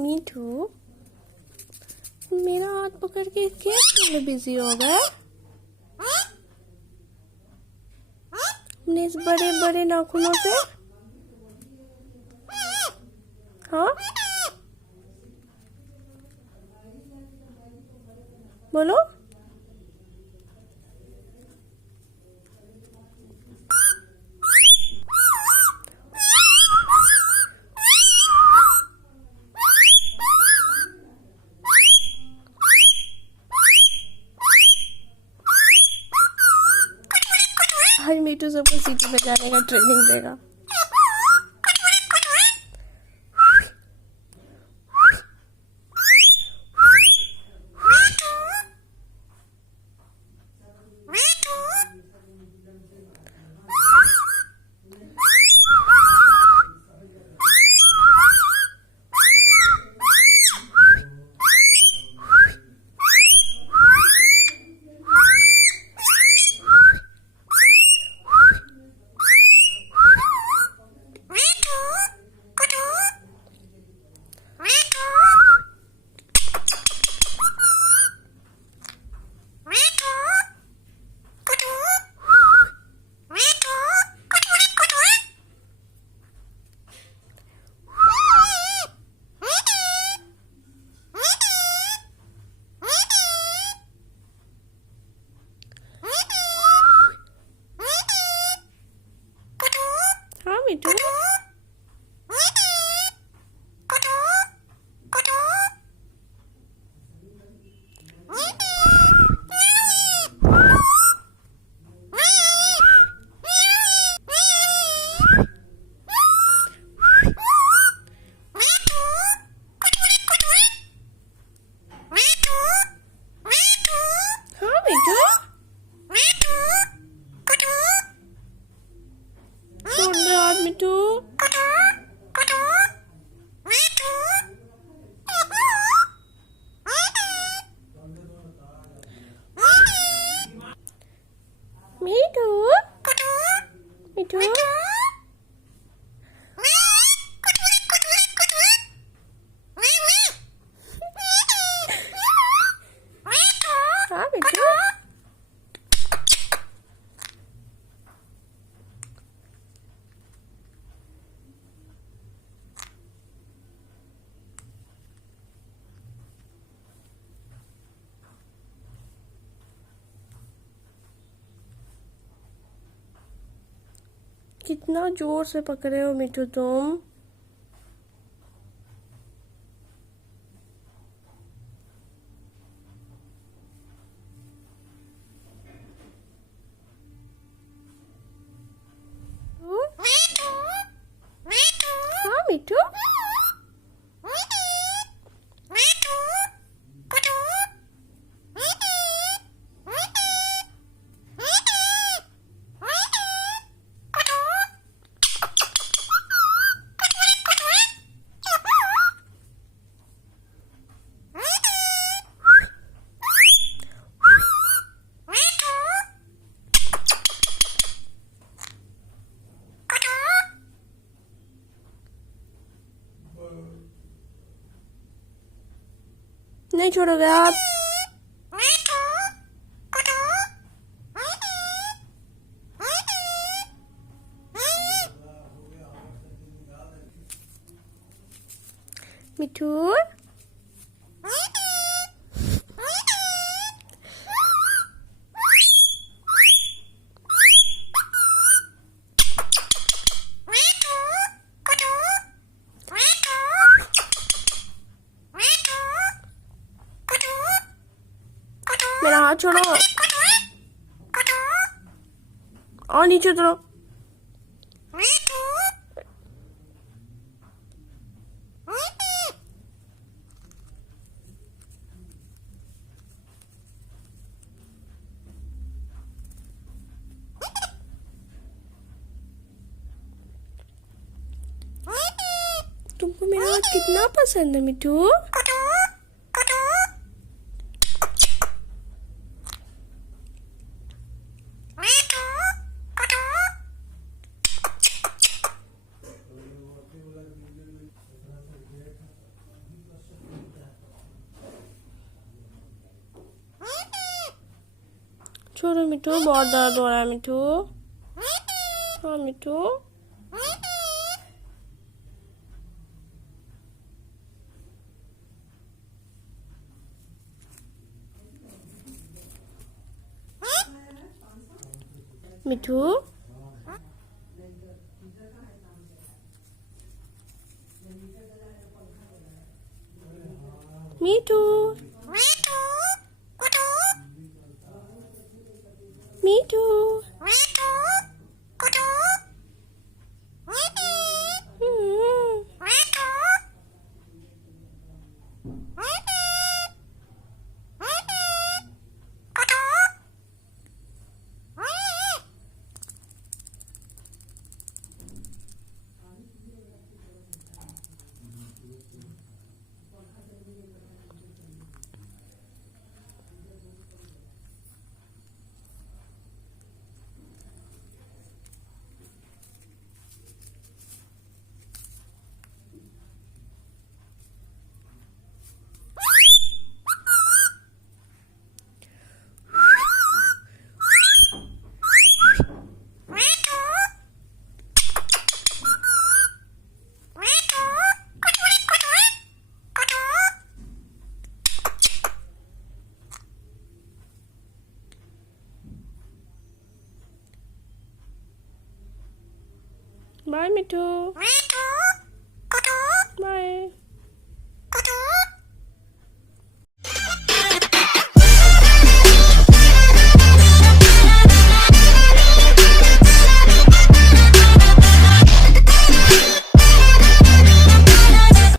मीठू, मेरा हाथ पकड़ के क्या बिजी हो गया? अपने इस बड़े बड़े नाखूनों से। हाँ, बोलो। आज मीठू सबको सीटी बजाने का ट्रेनिंग देगा। मीठू, हाँ मीठू, छोड़ दे हाथ मीठू। मीठू, मीठू, हाँ मीठू। कितना जोर से पकड़े हो मीठू तुम। हाँ मीठू, नहीं छोड़ोगे आप? मिठू, मेरा हाथ छोड़ो और नीचे उतरो। तुमको मेरा हाथ कितना पसंद है मिठू? छोड़ो मिठू, बहुत दर्द हो रहा है मिठू। हाँ मिठू। मिठू। मिठू। मिठू। Bye, Mithu.